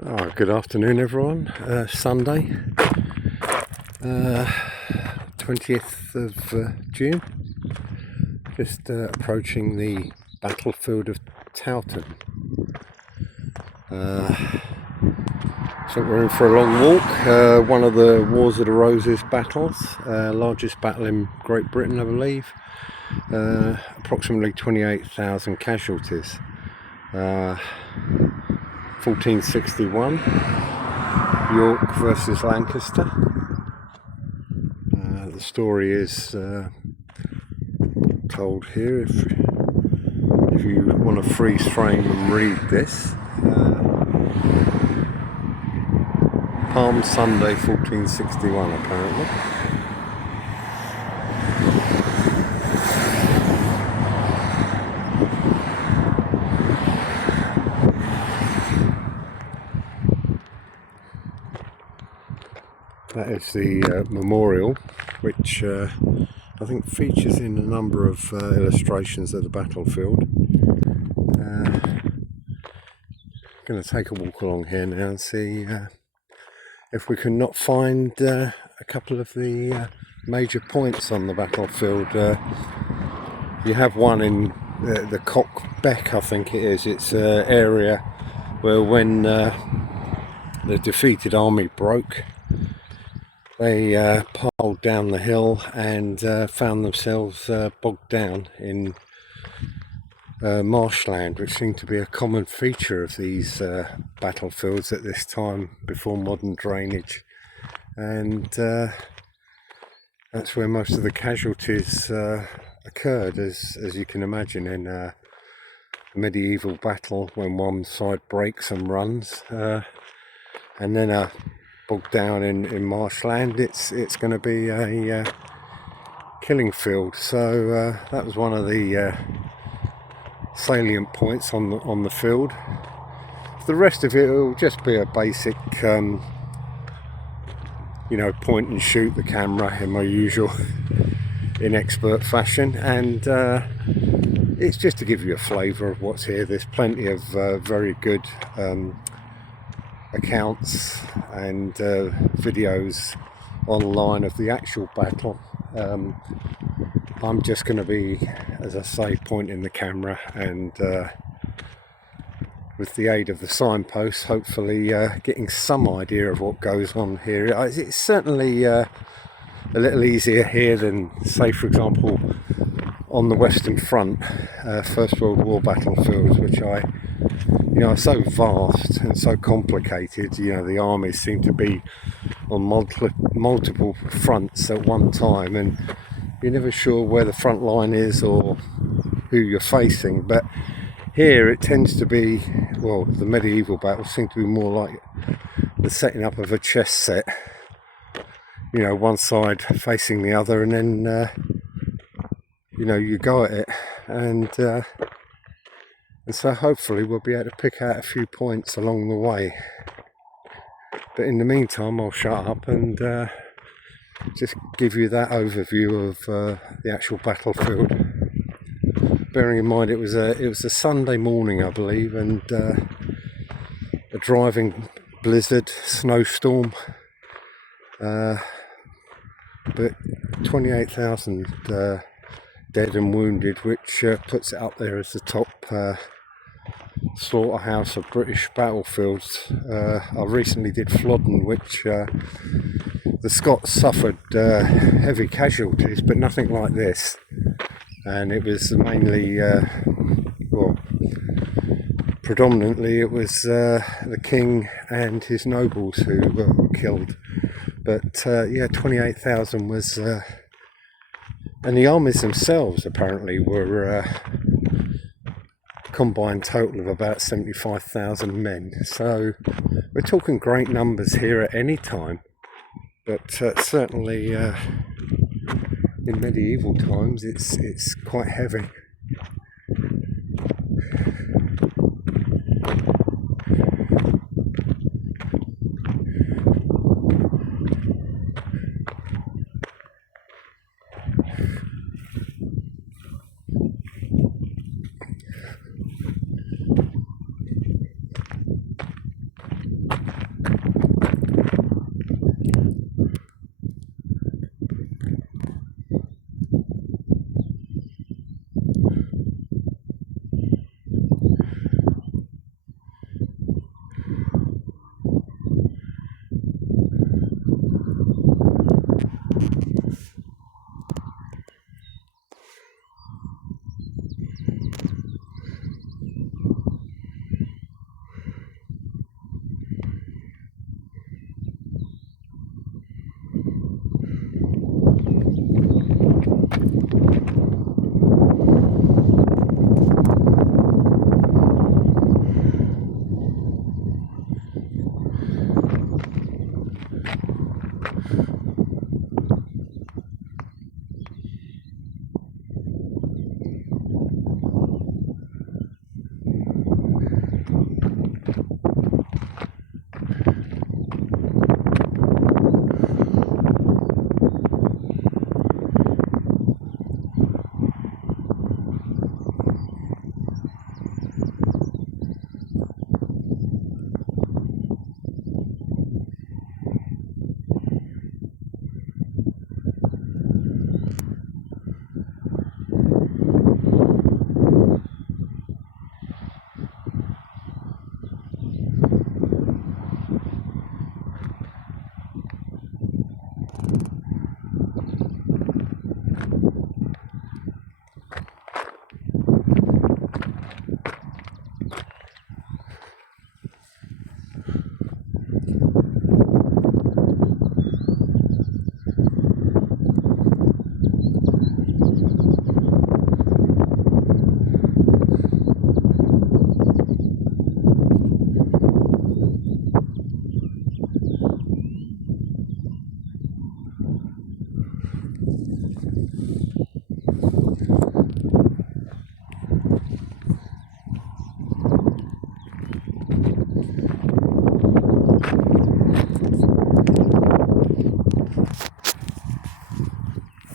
Good afternoon everyone. Sunday, 20th of June, just approaching the battlefield of Towton. So we're in for a long walk, one of the Wars of the Roses battles, largest battle in Great Britain I believe, approximately 28,000 casualties. 1461, York versus Lancaster. The story is told here if you want to freeze frame and read this. Palm Sunday 1461 apparently. That is the memorial, which I think features in a number of illustrations of the battlefield. Going to take a walk along here now and see if we can not find a couple of the major points on the battlefield. You have one in the Cock Beck, I think it is. It's an area where when the defeated army broke, they piled down the hill and found themselves bogged down in marshland, which seemed to be a common feature of these battlefields at this time before modern drainage. And that's where most of the casualties occurred, as you can imagine, in a medieval battle when one side breaks and runs, and then bogged down in marshland, it's going to be a killing field. So that was one of the salient points on the field. The rest of it will just be a basic point and shoot the camera in my usual inexpert fashion, and it's just to give you a flavour of what's here. There's plenty of very good accounts and videos online of the actual battle. I'm just going to be, as I say, pointing the camera and with the aid of the signpost, hopefully getting some idea of what goes on here. It's certainly a little easier here than, say, for example, on the Western Front, First World War battlefields, which are so vast and so complicated. The armies seem to be on multiple fronts at one time, and you're never sure where the front line is or who you're facing. But here it tends to be, well, the medieval battles seem to be more like the setting up of a chess set. One side facing the other, and then you go at it, and so hopefully we'll be able to pick out a few points along the way. But in the meantime, I'll shut up and just give you that overview of the actual battlefield. Bearing in mind it was a Sunday morning, I believe, and a driving blizzard, snowstorm. But 28,000 dead and wounded, which puts it up there as the top slaughterhouse of British battlefields. I recently did Flodden, which the Scots suffered heavy casualties, but nothing like this. And it was mainly, predominantly it was the king and his nobles who were killed. But 28,000 was, and the armies themselves apparently were combined total of about 75,000 men. So we're talking great numbers here at any time, but certainly in medieval times it's quite heavy.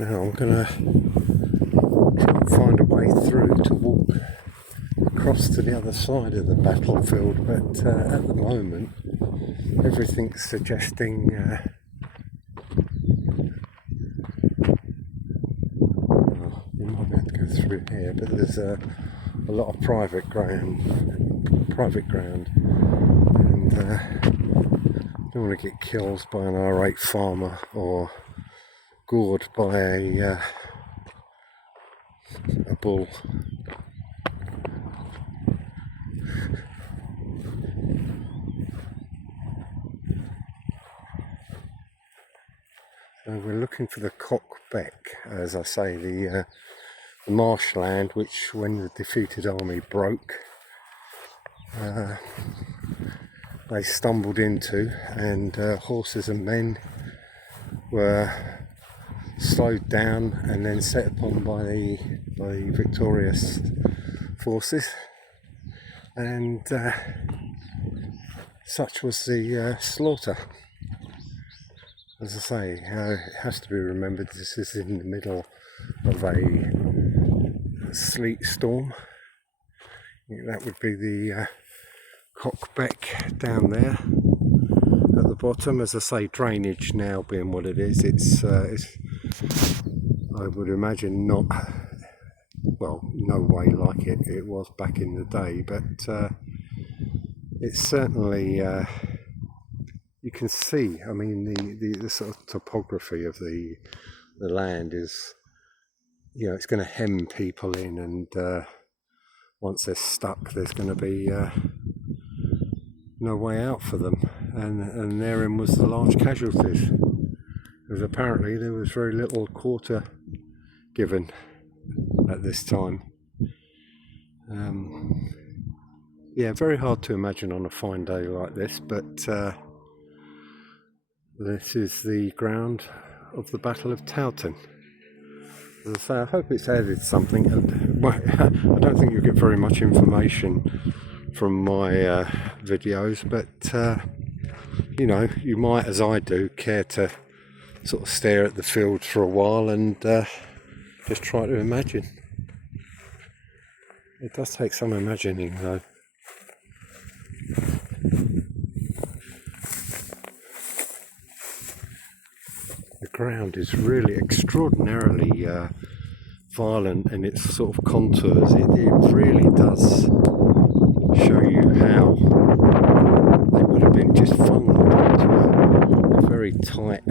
Now I'm going to try and find a way through to walk across to the other side of the battlefield, but at the moment everything's suggesting you might be able to go through here, but there's a lot of private ground, and don't want to get killed by an irate farmer or gored by a bull. So we're looking for the cockbeck, as I say, the marshland which, when the defeated army broke, they stumbled into, and horses and men were slowed down and then set upon by the victorious forces, and such was the slaughter. As I say, it has to be remembered this is in the middle of a sleet storm. That would be the cockbeck down there at the bottom. As I say, drainage now being what it is, it's I would imagine not, well, no way like it was back in the day, but it's certainly, you can see, I mean, the sort of topography of the land is, you know, it's going to hem people in, and once they're stuck, there's going to be no way out for them, and therein was the large casualties, because apparently there was very little quarter given at this time. Yeah, very hard to imagine on a fine day like this, but this is the ground of the Battle of Towton. As I say, I hope it's added something. I don't think you'll get very much information from my videos, but you know, you might, as I do, care to sort of stare at the field for a while and just try to imagine. It does take some imagining, though. The ground is really extraordinarily violent in its sort of contours. It really does show you how they would have been just funneled into a very tight,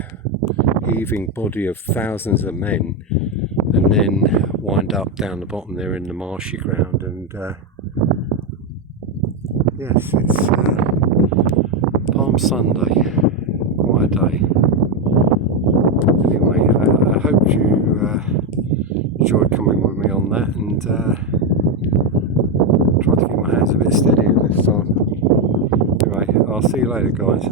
heaving body of thousands of men, and then wind up down the bottom there in the marshy ground. And yes, it's Palm Sunday, quite a day. Anyway, I hope you enjoyed coming with me on that, and try to keep my hands a bit steadier this time. Anyway, I'll see you later, guys.